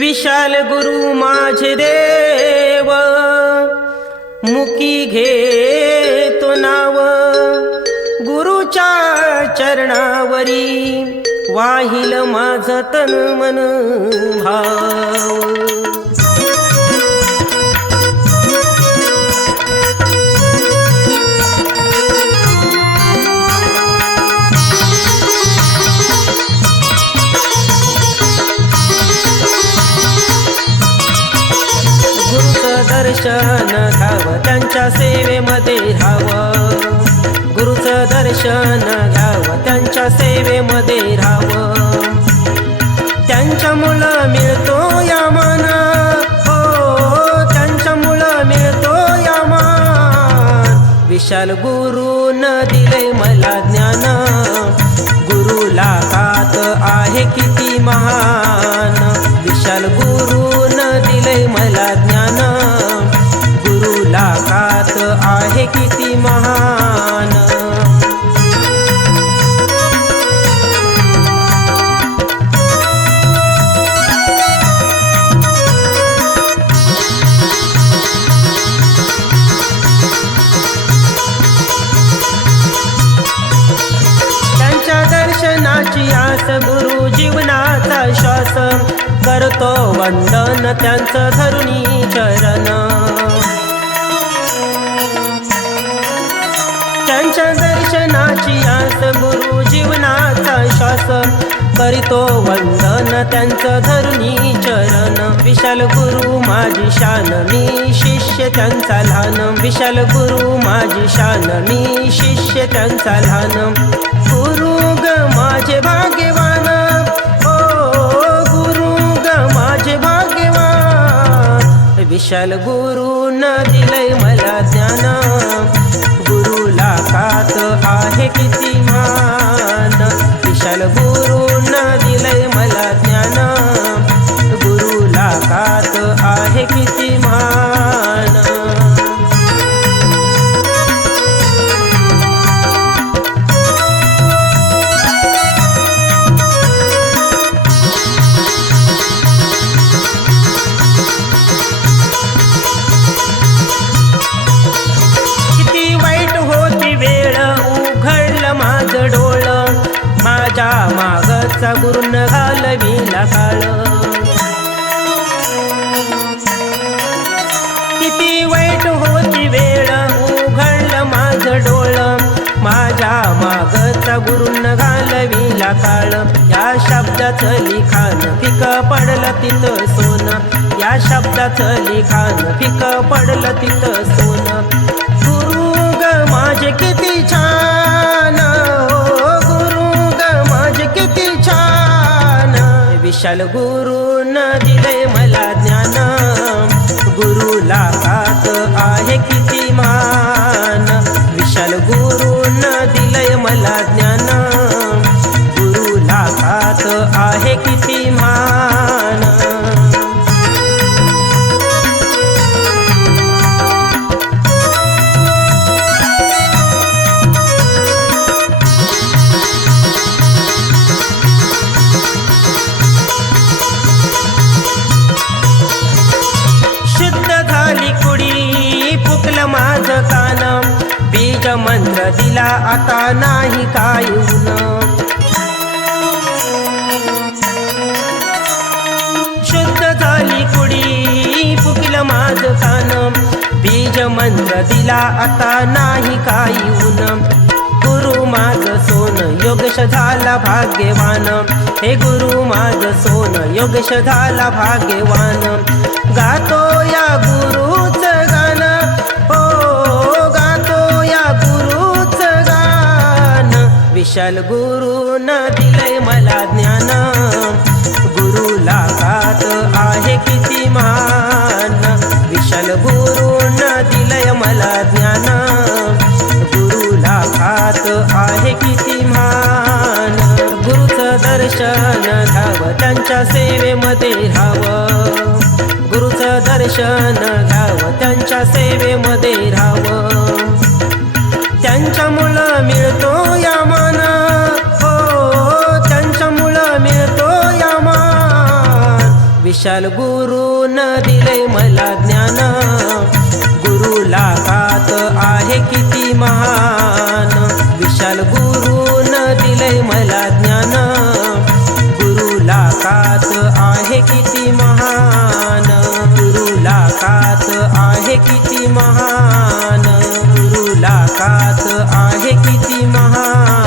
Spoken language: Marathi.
विशाल गुरु माझे देव मुकी घे तो नाव. गुरुच्या चरणावरी वाहिल माझ तन मन भाव. दर्शन घ्याव त्यांच्या सेवेमध्ये राहाव. गुरुचं दर्शन घ्याव त्यांच्या सेवेमध्ये राहावं. त्यांच्यामुळं मिळतो या मान. हो त्यांच्यामुळं मिळतो या मान. विशाल गुरुन दिले मला ज्ञान. गुरुला कात आहे किती महान. दर्शनाची गुरु जीवनाचा श्वास. करतो वंदन त्यांचं धरुणी चरण. त्यांच्या दर्शनाची आस गुरु जीवनाचा श्वास. करीतो वंदन त्यांचं धरुणी चरण. विशाल गुरु माझी शान मी शिष्य त्यांचा लहान. विशाल गुरु माझी शान मी शिष्य त्यांचा लहान. विशाल गुरु न मला ज्ञान. गुरुला कात आहे किती मान. विशाल गुरु माझा गुरुन घालविला काळ. किती वाईट होती वेळ उघडलं माझं डोळ. माझ्या मागचा गुरुन घालविला काळ. या शब्दाचं लिखाण पिक पडलं तिथं सोनं. या शब्दाचं लिखाण पिक पडलं तिथं सोनं. विशाल गुरुन माझं कान बीज मंत्र दिला आता नाही काय ऊन शुद्ध झाली कुडी फुकिल माझं कान. बीज मंत्र दिला आता नाही काय ऊन गुरु माझ सोन योगश झाला भाग्यवान. हे गुरु माझ सोन योगश झाला भाग्यवान. गा विशाल गुरुन दिलय मला ज्ञान. गुरुला कात आहे किती महान. विशाल गुरुन दिलय मला ज्ञान. गुरुला खात आहे किती महान. गुरुचं दर्शन घ्यावं त्यांच्या सेवेमध्ये राहावं. गुरुचं दर्शन घ्यावं त्यांच्या सेवेमध्ये राहावं. त्यांच्या मुलं मिळतो या विशाल गुरुन दिले मला ज्ञान. गुरुला कात आहे किती महान. विशाल गुरुन दिले मला ज्ञान. गुरुला कात आहे किती महान. गुरुला कात आहे किती महान. गुरुला कात आहे किती महान.